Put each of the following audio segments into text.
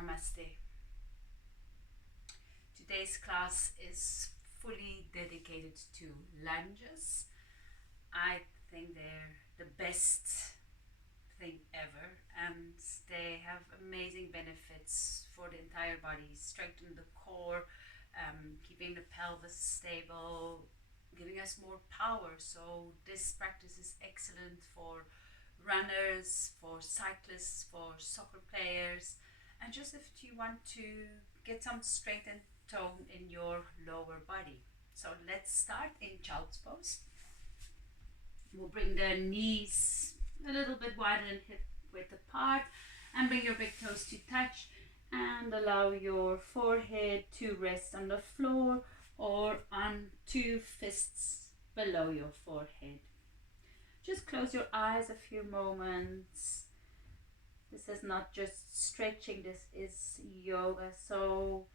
Namaste. Today's class is fully dedicated to lunges. I think they're the best thing ever, and they have amazing benefits for the entire body. Strengthen the core, keeping the pelvis stable, giving us more power. So this practice is excellent for runners, for cyclists, for soccer players, and just if you want to get some strength and tone in your lower body. So let's start in child's pose. We'll bring the knees a little bit wider and hip width apart, and bring your big toes to touch, and allow your forehead to rest on the floor or on two fists below your forehead. Just close your eyes a few moments. This is not just stretching, this is yoga. So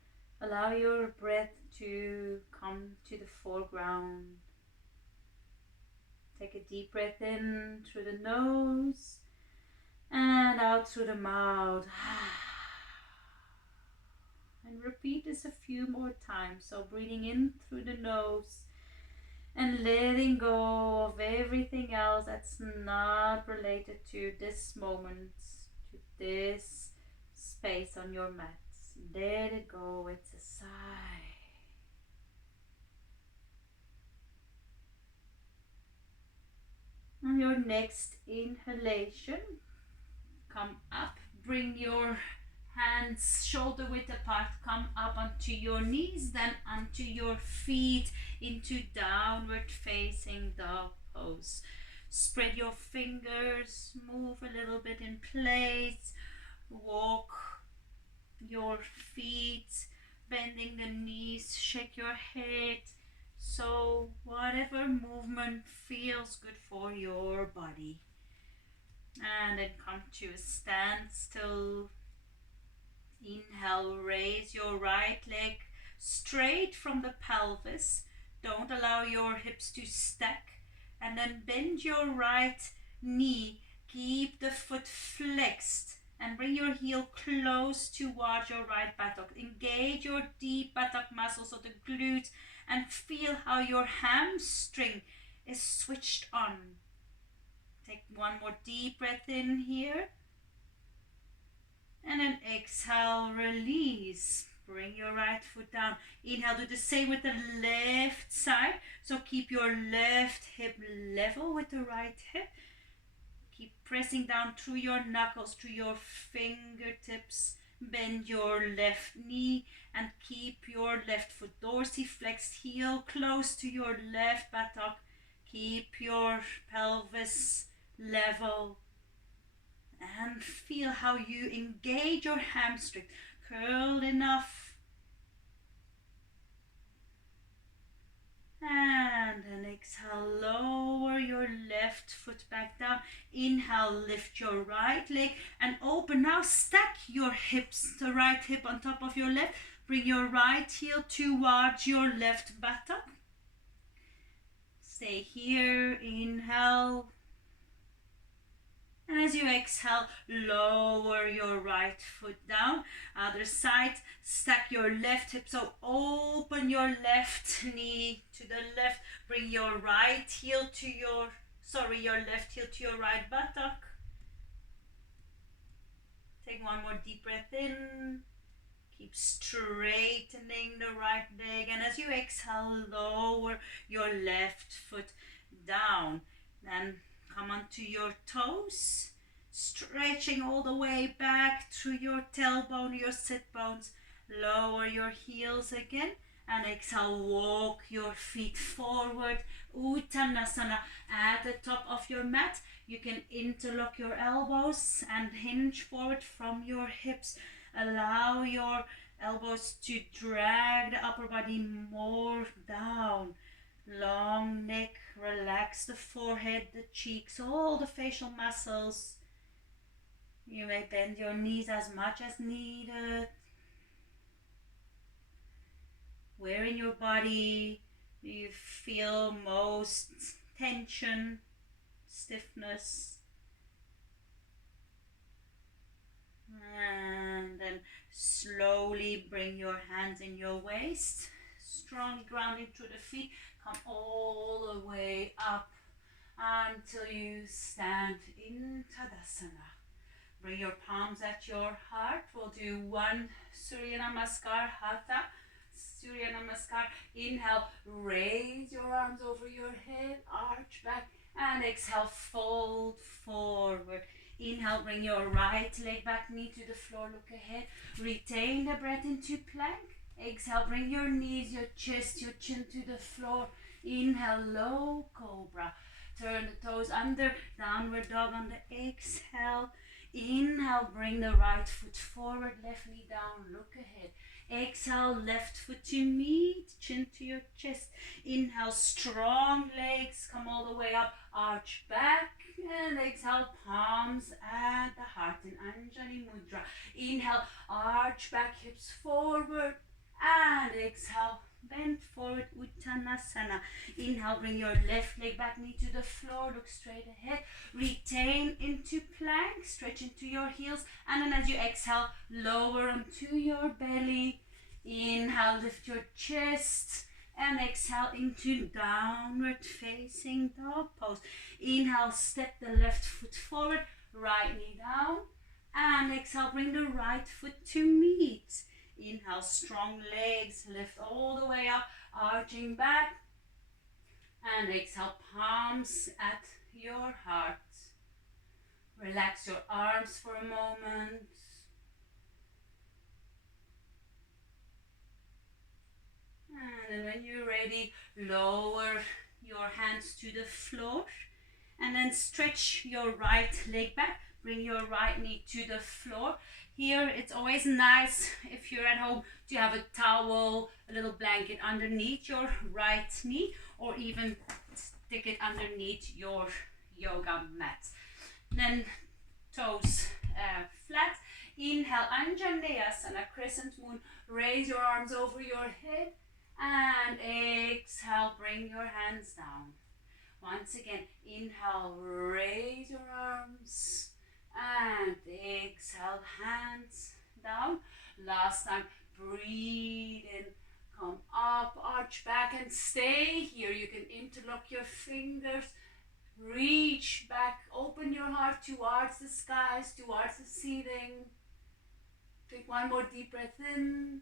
allow your breath to come to the foreground. Take a deep breath in through the nose and out through the mouth. And repeat this a few more times. So breathing in through the nose and letting go of everything else that's not related to this moment, to this space on your mat. Let it go. It's a sigh. On your next inhalation, come up, bring your hands shoulder width apart, come up onto your knees, then onto your feet, into downward facing dog pose. Spread your fingers, move a little bit in place, walk your feet, bending the knees, shake your head. So whatever movement feels good for your body. And then come to a standstill. Inhale, raise your right leg straight from the pelvis. Don't allow your hips to stack. And then bend your right knee. Keep the foot flexed and bring your heel close towards your right buttock. Engage your deep buttock muscles of the glutes and feel how your hamstring is switched on. Take one more deep breath in here. And then exhale, release. Bring your right foot down. Inhale, do the same with the left side. So keep your left hip level with the right hip. Keep pressing down through your knuckles, through your fingertips. Bend your left knee and keep your left foot dorsiflexed, heel close to your left buttock. Keep your pelvis level. And feel how you engage your hamstring. Curl enough. And then exhale, lower your left foot back down. Inhale, lift your right leg and open. Now stack your hips, the right hip on top of your left. Bring your right heel towards your left buttock. Stay here, inhale. And as you exhale, lower your right foot down. Other side, stack your left hip. So open your left knee to the left. Bring your right heel to your left heel to your right buttock. Take one more deep breath in. Keep straightening the right leg. And as you exhale, lower your left foot down. Then come onto your toes, stretching all the way back through your tailbone, your sit bones. Lower your heels again and exhale, walk your feet forward. Uttanasana at the top of your mat. You can interlock your elbows and hinge forward from your hips. Allow your elbows to drag the upper body more down. Long neck, relax the forehead, the cheeks, all the facial muscles. You may bend your knees as much as needed. Where in your body do you feel most tension, stiffness? And then Slowly bring your hands in your waist, strongly grounding through the feet. Come all the way up until you stand in Tadasana. Bring your palms at your heart. We'll do one Surya Namaskar, Hatha. Surya Namaskar. Inhale, raise your arms over your head, arch back, and exhale, fold forward. Inhale, bring your right leg back, knee to the floor, look ahead. Retain the breath into plank. Exhale, bring your knees, your chest, your chin to the floor. Inhale, low cobra. Turn the toes under, downward dog on the exhale. Inhale, bring the right foot forward, left knee down, look ahead. Exhale, left foot to meet, chin to your chest. Inhale, strong legs, come all the way up, arch back. And exhale, palms at the heart in Anjali Mudra. Inhale, arch back, hips forward. And exhale, bend forward, Uttanasana. Inhale, bring your left leg back, knee to the floor, look straight ahead. Retain into plank, stretch into your heels. And then as you exhale, lower onto your belly. Inhale, lift your chest. And exhale into downward facing dog pose. Inhale, step the left foot forward, right knee down. And exhale, bring the right foot to meet. Inhale, strong legs, lift all the way up, arching back. And exhale, palms at your heart. Relax your arms for a moment. And then when you're ready, lower your hands to the floor. And then stretch your right leg back. Bring your right knee to the floor. Here, it's always nice if you're at home to have a towel, a little blanket underneath your right knee, or even stick it underneath your yoga mat. Then toes flat. Inhale, Anjaneyasana, crescent moon. Raise your arms over your head. And exhale, bring your hands down. Once again, inhale, raise your arms. And exhale, hands down. Last time, breathe in, come up, arch back and stay here. You can interlock your fingers, reach back, open your heart towards the skies, towards the ceiling. Take one more deep breath in.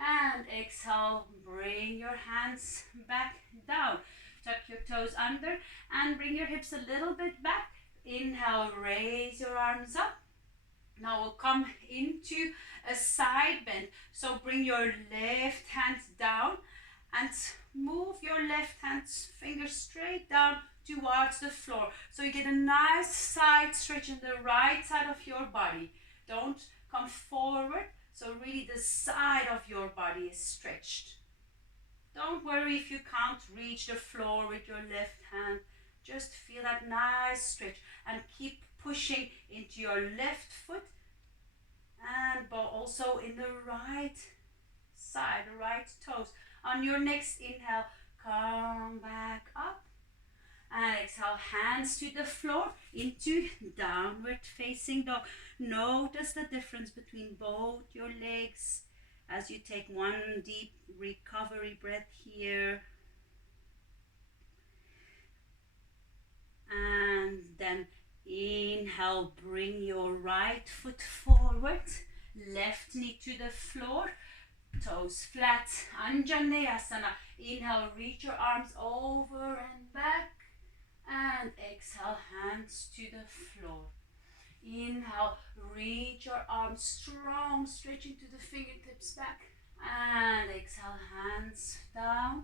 And exhale, bring your hands back down. Tuck your toes under and bring your hips a little bit back. Inhale, raise your arms up. Now we'll come into a side bend. So bring your left hand down and move your left hand's fingers straight down towards the floor. So you get a nice side stretch in the right side of your body. Don't come forward. So really the side of your body is stretched. Don't worry if you can't reach the floor with your left hand. Just feel that nice stretch and keep pushing into your left foot and also in the right side, the right toes. On your next inhale, come back up. And exhale, hands to the floor into downward facing dog. Notice the difference between both your legs as you take one deep recovery breath here. And then inhale, bring your right foot forward, left knee to the floor, toes flat, Anjaneyasana. Inhale, reach your arms over and back. And exhale, hands to the floor. Inhale, reach your arms strong, stretching to the fingertips back. And exhale, hands down.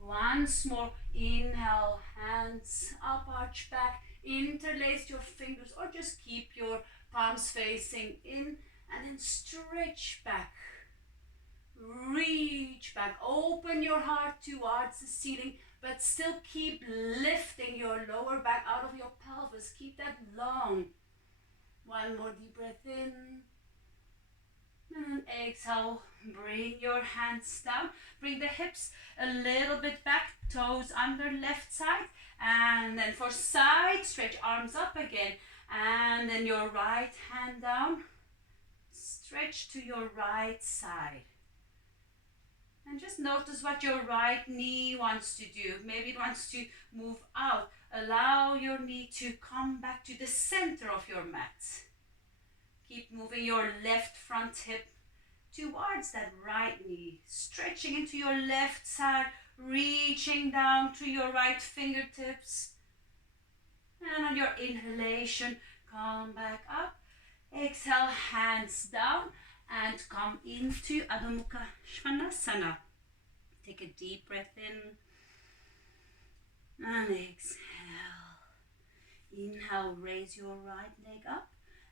Once more, inhale, hands up, arch back. Interlace your fingers or just keep your palms facing in. And then stretch back. Reach back. Open your heart towards the ceiling. But still keep lifting your lower back out of your pelvis. Keep that long. One more deep breath in. And exhale. Bring your hands down. Bring the hips a little bit back. Toes under left side. And then for side stretch, arms up again. And then your right hand down. Stretch stretch to your right side. And just notice what your right knee wants to do. Maybe it wants to move out. Allow your knee to come back to the center of your mat. Keep moving your left front hip towards that right knee. Stretching into your left side, reaching down to your right fingertips. And on your inhalation, come back up. Exhale, hands down and come into Adho Mukha Svanasana. Take a deep breath in and exhale. Inhale, raise your right leg up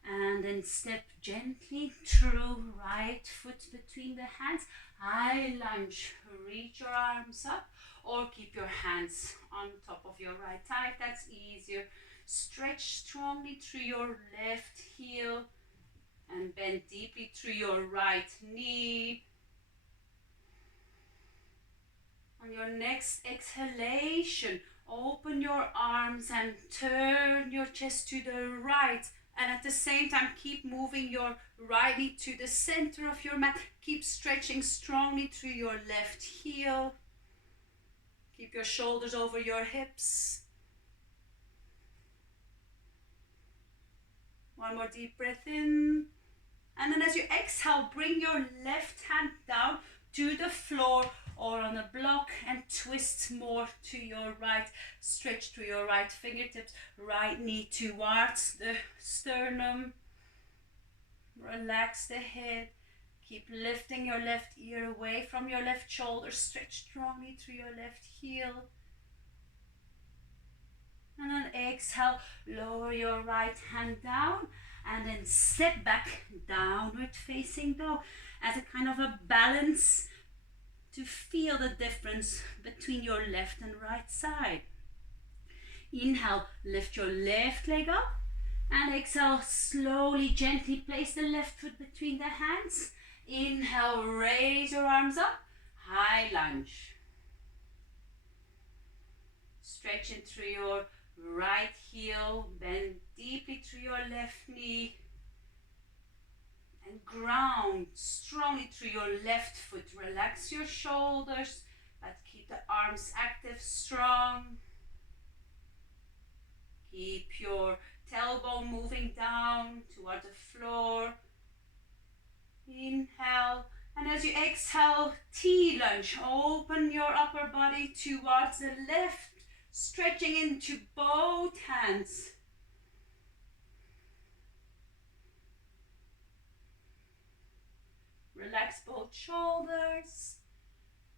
and then step gently through right foot between the hands. High lunge, reach your arms up or keep your hands on top of your right thigh if that's easier. Stretch strongly through your left heel and bend deeply through your right knee. On your next exhalation, open your arms and turn your chest to the right. And at the same time, keep moving your right knee to the center of your mat. Keep stretching strongly through your left heel. Keep your shoulders over your hips. One more deep breath in. And then as you exhale, bring your left hand down to the floor or on a block and twist more to your right. Stretch through your right fingertips, right knee towards the sternum. Relax the head. Keep lifting your left ear away from your left shoulder. Stretch strongly through your left heel. And then exhale, lower your right hand down and then step back, downward facing dog as a kind of a balance to feel the difference between your left and right side. Inhale, lift your left leg up and exhale, slowly, gently place the left foot between the hands. Inhale, raise your arms up, high lunge. Stretching through your right heel, bend deeply through your left knee and ground strongly through your left foot. Relax your shoulders, but keep the arms active, strong. Keep your tailbone moving down toward the floor. Inhale, and as you exhale, T-lunge. Open your upper body towards the left, stretching into both hands. Relax both shoulders.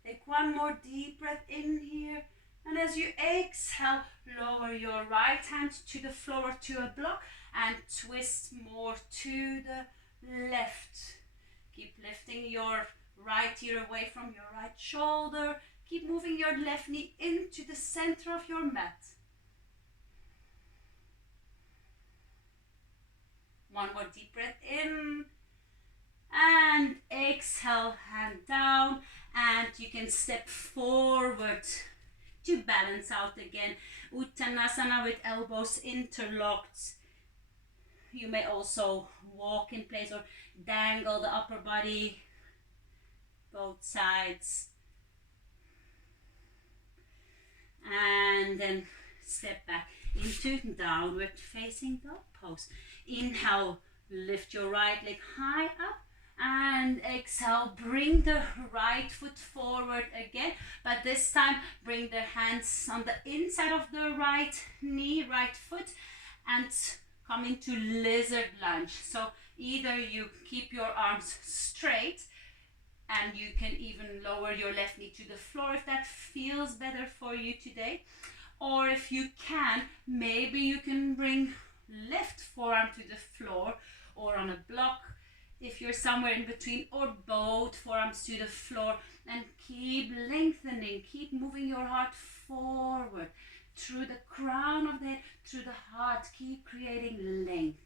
Take one more deep breath in here. And as you exhale, lower your right hand to the floor to a block and twist more to the left. Keep lifting your right ear away from your right shoulder. Keep moving your left knee into the center of your mat. One more deep breath in. And exhale, hand down. And you can step forward to balance out again. Uttanasana with elbows interlocked. You may also walk in place or dangle the upper body, both sides. And then step back into downward facing dog pose. Inhale, lift your right leg high up. And exhale, bring the right foot forward again, but this time bring the hands on the inside of the right knee, right foot, and come into lizard lunge. So either you keep your arms straight and you can even lower your left knee to the floor if that feels better for you today, or if you can, maybe you can bring left forearm to the floor or on a block if you're somewhere in between, or both forearms to the floor, and keep lengthening, keep moving your heart forward through the crown of the head, through the heart, keep creating length.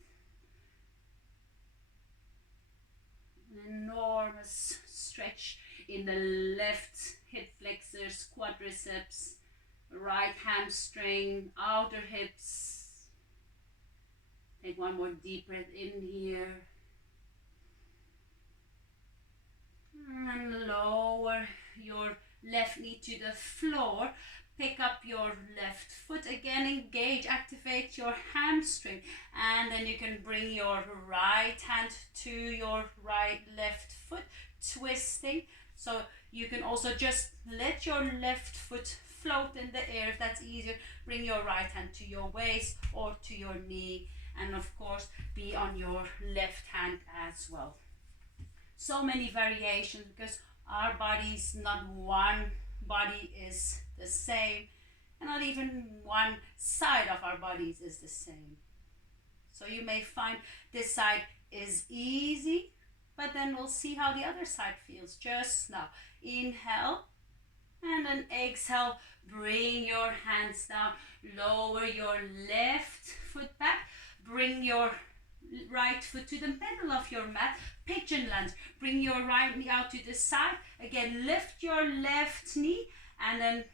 An enormous stretch in the left hip flexors, quadriceps, right hamstring, outer hips. Take one more deep breath in here. your left knee to the floor. Pick up your left foot again, engage, activate your hamstring, and then you can bring your right hand to your left foot, twisting. So you can also just let your left foot float in the air if that's easier. Bring your right hand to your waist or to your knee, and of course be on your left hand as well. So many variations because our bodies, not one body is the same, and not even one side of our bodies is the same. So you may find this side is easy, but then we'll see how the other side feels just now. Inhale, and then exhale, bring your hands down, lower your left foot back, bring your right foot to the middle of your mat, pigeon lunge, bring your right knee out to the side, again lift your left knee, and then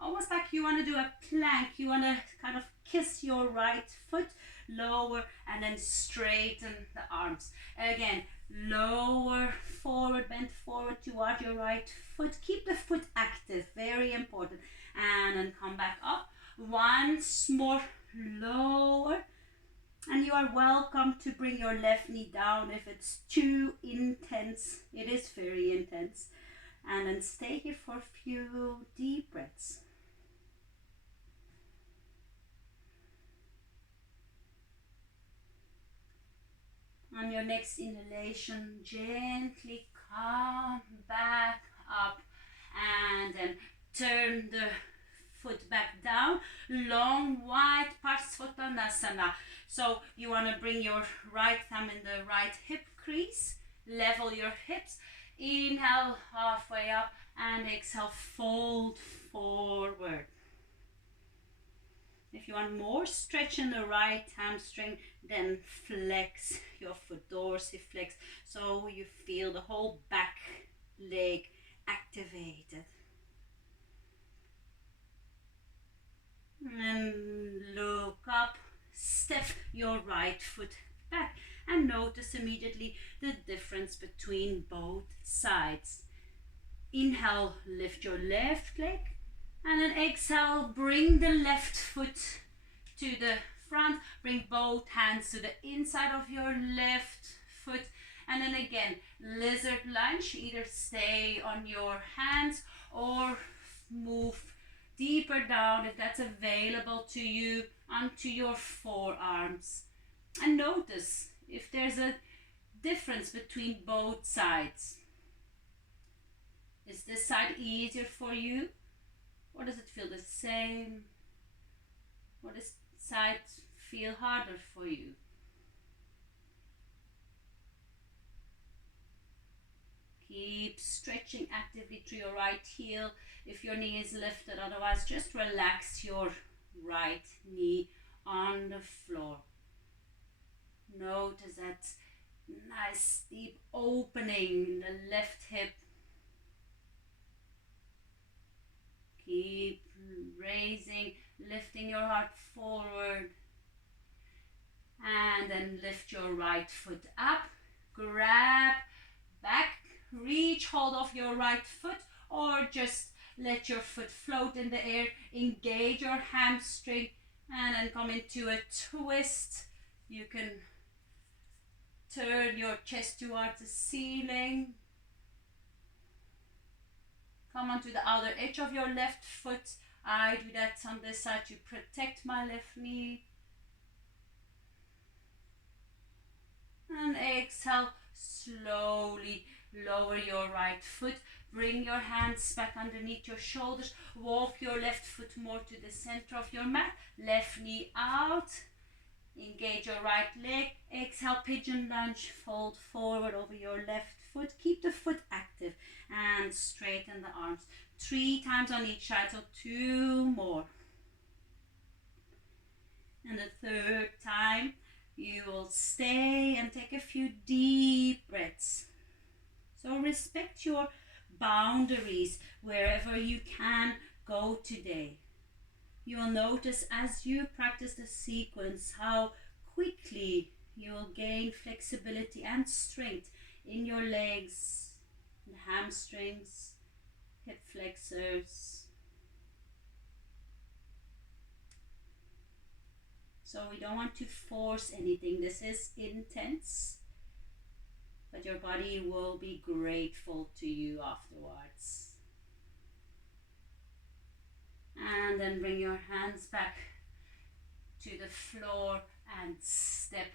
almost like you want to do a plank, you want to kind of kiss your right foot, lower, and then straighten the arms. Again, lower, forward, bend forward toward your right foot. Keep the foot active, very important. And then come back up. Once more, lower. And you are welcome to bring your left knee down if it's too intense. It is very intense. And then stay here for a few deep breaths. On your next inhalation, gently come back up and then turn the foot back down. Long, wide Parsvottanasana. So you want to bring your right thumb in the right hip crease, level your hips. Inhale, halfway up, and exhale, fold forward. If you want more stretch in the right hamstring, then flex your foot, dorsiflex, so you feel the whole back leg activated. And look up, step your right foot back, and notice immediately the difference between both sides. Inhale, lift your left leg, and then exhale, bring the left foot to the front, bring both hands to the inside of your left foot, and then again, lizard lunge, either stay on your hands or move deeper down if that's available to you onto your forearms. And notice if there's a difference between both sides. Is this side easier for you? Or does it feel the same? Or does side feel harder for you? Keep stretching actively through your right heel if your knee is lifted. Otherwise, just relax your right knee on the floor. Notice that nice deep opening in the left hip. Keep raising, lifting your heart forward. And then lift your right foot up. Grab back, reach hold of your right foot, or just let your foot float in the air. Engage your hamstring and then come into a twist. You can turn your chest towards the ceiling. Come onto the outer edge of your left foot. I do that on this side to protect my left knee. And exhale, slowly lower your right foot. Bring your hands back underneath your shoulders. Walk your left foot more to the center of your mat. Left knee out. Engage your right leg. Exhale, pigeon lunge. Fold forward over your left foot. Keep the foot active and straighten the arms. 3 times on each side, so 2 more. And the 3rd time, you will stay and take a few deep breaths. So respect your boundaries wherever you can go today. You will notice as you practice the sequence how quickly you will gain flexibility and strength in your legs, the hamstrings, hip flexors. So we don't want to force anything. This is intense, but your body will be grateful to you afterwards. And then bring your hands back to the floor and step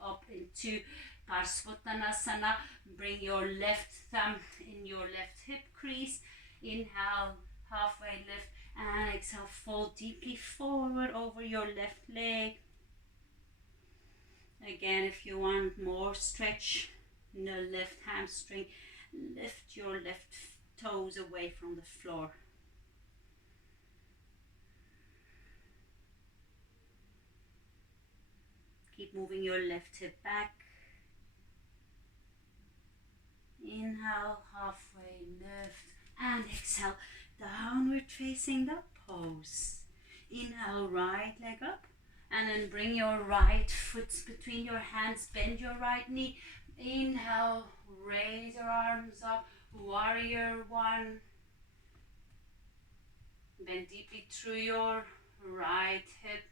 up into Parsvottanasana. Bring your left thumb in your left hip crease. Inhale, halfway lift, and exhale, fold deeply forward over your left leg. Again, if you want more stretch in the left hamstring, lift your left toes away from the floor. Keep moving your left hip back. Inhale, halfway lift, and exhale, downward facing dog pose. Inhale, right leg up, and then bring your right foot between your hands, bend your right knee. Inhale, raise your arms up, warrior one. Bend deeply through your right hip.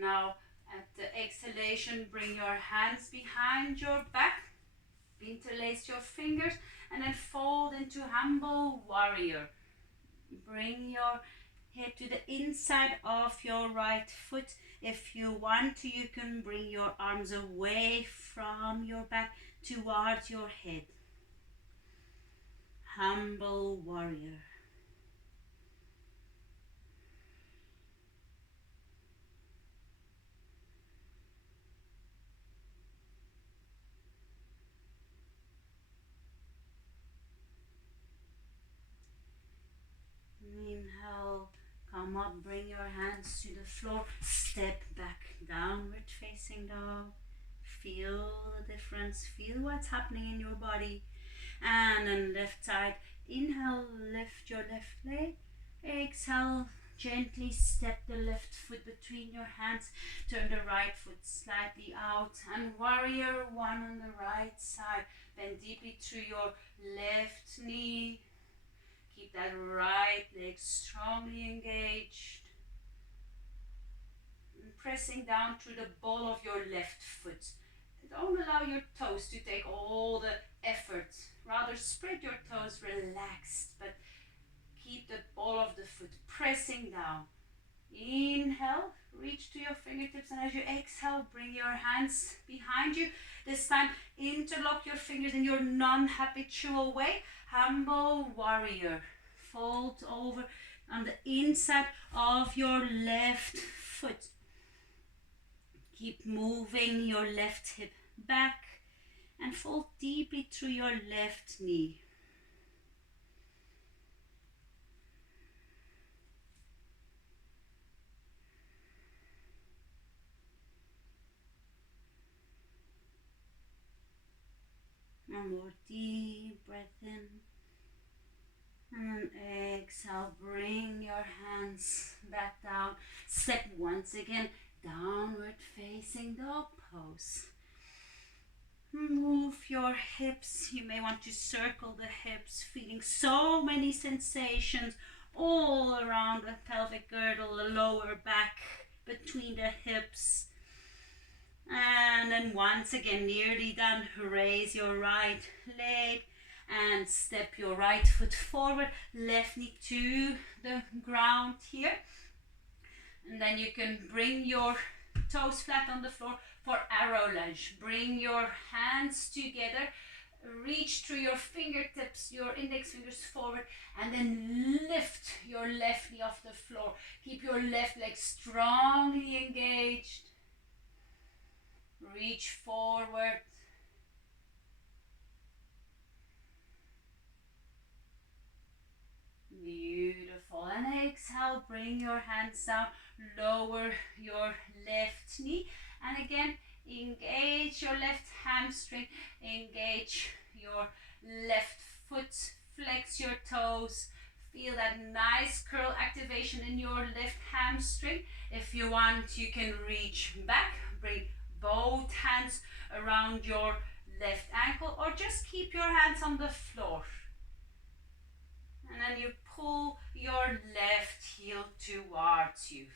Now, at the exhalation, bring your hands behind your back. Interlace your fingers and then fold into humble warrior. Bring your head to the inside of your right foot. If you want to, you can bring your arms away from your back towards your head. Humble warrior. Inhale, come up, bring your hands to the floor, step back, downward facing dog. Feel the difference, feel what's happening in your body. And then left side, inhale, lift your left leg. Exhale, gently step the left foot between your hands, turn the right foot slightly out, and warrior one on the right side. Bend deeply through your left knee. Keep that right leg strongly engaged. And pressing down through the ball of your left foot. Don't allow your toes to take all the effort. Rather spread your toes relaxed, but keep the ball of the foot pressing down. Inhale, reach to your fingertips, and as you exhale, bring your hands behind you. This time, interlock your fingers in your non-habitual way. Humble warrior. Fold over on the inside of your left foot. Keep moving your left hip back and fold deeply through your left knee. One more deep breath in. And exhale, bring your hands back down. Step once again, downward facing dog pose. Move your hips. You may want to circle the hips, feeling so many sensations all around the pelvic girdle, the lower back, between the hips. And then once again, nearly done, raise your right leg and step your right foot forward, left knee to the ground here. And then you can bring your toes flat on the floor for arrow lunge. Bring your hands together, reach through your fingertips, your index fingers forward, and then lift your left knee off the floor. Keep your left leg strongly engaged. Reach forward. Beautiful. And exhale, bring your hands down, lower your left knee. And again, engage your left hamstring, engage your left foot, flex your toes. Feel that nice curl activation in your left hamstring. If you want, you can reach back, bring both hands around your left ankle, or just keep your hands on the floor. And then you pull your left heel towards you.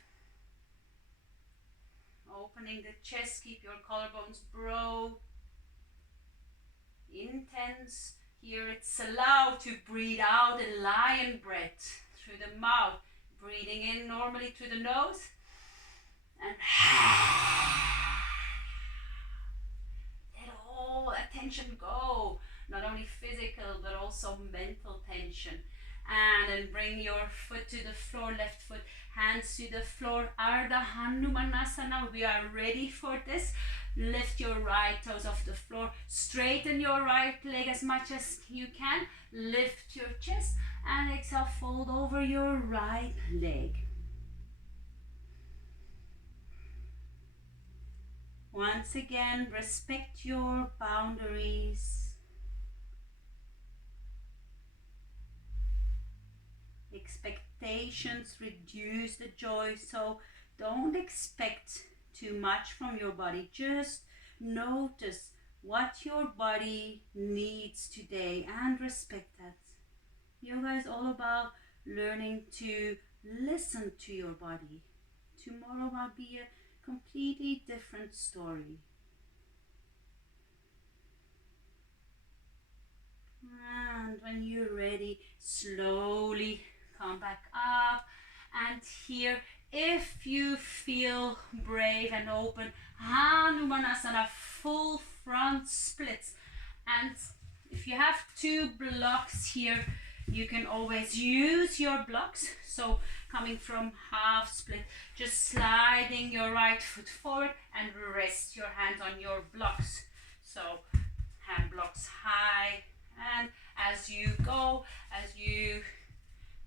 Opening the chest, keep your collarbones broad. Intense. Here it's allowed to breathe out a lion breath through the mouth. Breathing in normally through the nose. And let all attention go. Not only physical but also mental tension. And then bring your foot to the floor, left foot, hands to the floor. Ardha Hanumanasana. We are ready for this. Lift your right toes off the floor. Straighten your right leg as much as you can. Lift your chest and exhale, fold over your right leg. Once again, respect your boundaries. Expectations reduce the joy, so don't expect too much from your body. Just notice what your body needs today and respect that. Yoga is all about learning to listen to your body. Tomorrow might be a completely different story. And when you're ready, slowly come back up. And here, if you feel brave and open, Hanumanasana, full front splits. And if you have two blocks here, you can always use your blocks. So coming from half split, just sliding your right foot forward and rest your hands on your blocks. So hand blocks high, and as you go, as you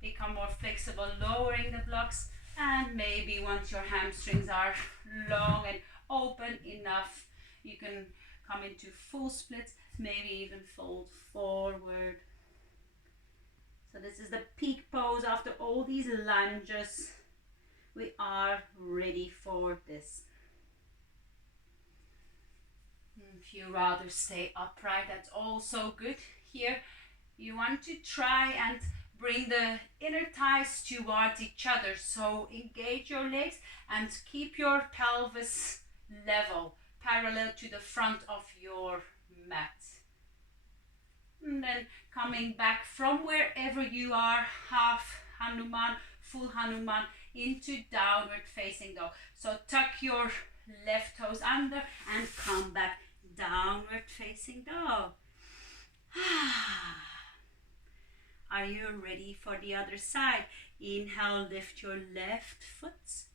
become more flexible, lowering the blocks, and maybe once your hamstrings are long and open enough, you can come into full splits, maybe even fold forward. So this is the peak pose after all these lunges. We are ready for this. If you rather stay upright, that's also good. Here, you want to try and bring the inner thighs towards each other. So engage your legs and keep your pelvis level, parallel to the front of your mat. And then coming back from wherever you are, half Hanuman, full Hanuman, into downward facing dog. So tuck your left toes under and come back, downward facing dog. Are you ready for the other side? Inhale, lift your left foot,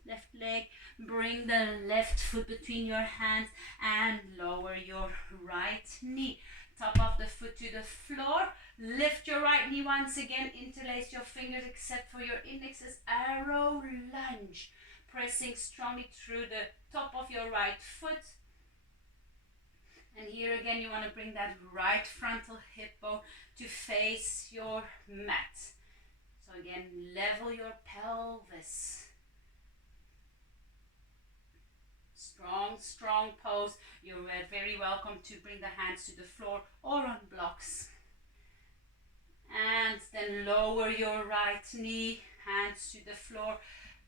left leg. Bring the left foot between your hands and lower your right knee. Top of the foot to the floor. Lift your right knee once again. Interlace your fingers except for your indexes. Arrow lunge. Pressing strongly through the top of your right foot. And here again, you want to bring that right frontal hip bone to face your mat. So again, level your pelvis. Strong, strong pose. You're very welcome to bring the hands to the floor or on blocks. And then lower your right knee, hands to the floor.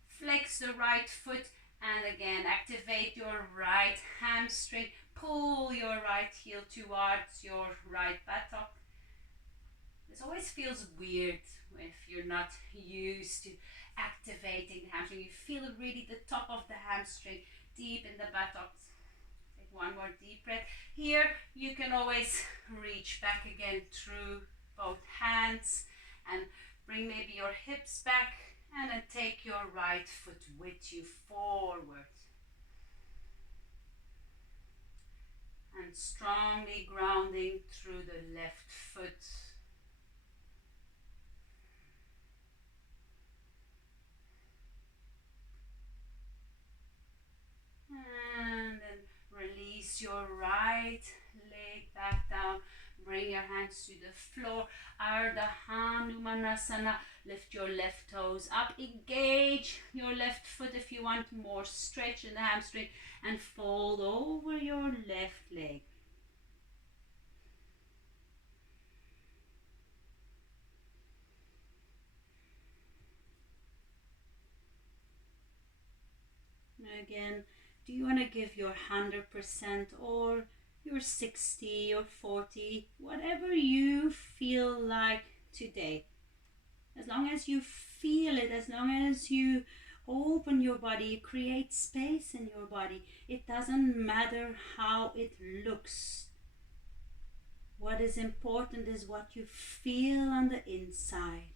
Flex the right foot and again, activate your right hamstring. Pull your right heel towards your right buttock. This always feels weird if you're not used to activating the hamstring. You feel really the top of the hamstring deep in the buttocks. Take one more deep breath. Here you can always reach back again through both hands and bring maybe your hips back and then take your right foot with you forward. And strongly grounding through the left foot. And then release your right leg back down. Bring your hands to the floor. Ardha Hanumanasana. Lift your left toes up. Engage your left foot if you want more stretch in the hamstring. And fold over your left leg. Again, do you want to give your 100% or your 60 or 40, whatever you feel like today? As long as you feel it, as long as you open your body, you create space in your body, it doesn't matter how it looks. What is important is what you feel on the inside.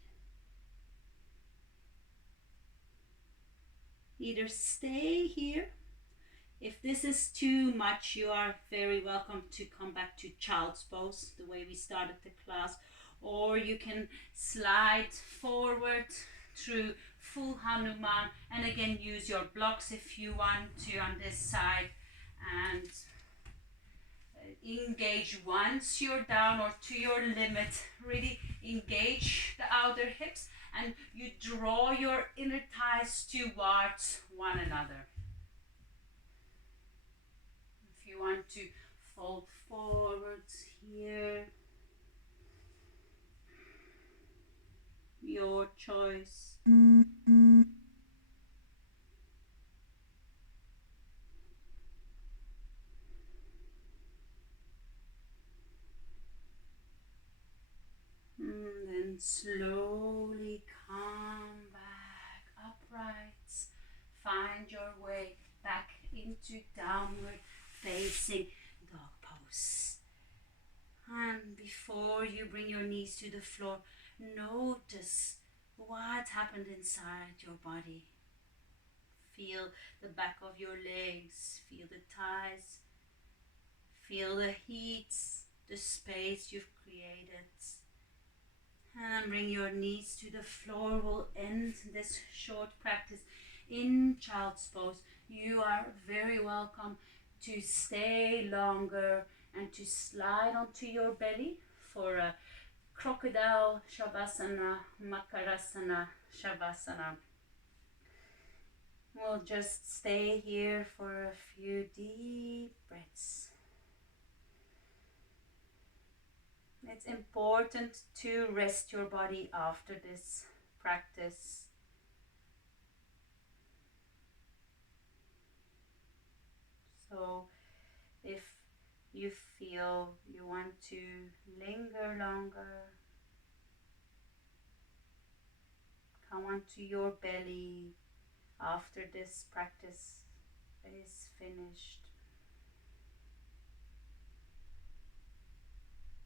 Either stay here. If this is too much, you are very welcome to come back to child's pose, the way we started the class, or you can slide forward through full Hanuman, and again use your blocks if you want to on this side, and engage once you're down or to your limit. Really engage the outer hips, and you draw your inner thighs towards one another. If you want to fold forwards here, your choice. Then slowly come back upright. Find your way back into downward facing dog pose. And before you bring your knees to the floor, notice what happened inside your body. Feel the back of your legs, feel the thighs, feel the heat, the space you've created. And bring your knees to the floor. We'll end this short practice in child's pose. You are very welcome to stay longer and to slide onto your belly for a crocodile shavasana, makarasana shavasana. We'll just stay here for a few deep breaths. It's important to rest your body after this practice. So if you feel you want to linger longer, come onto your belly after this practice is finished.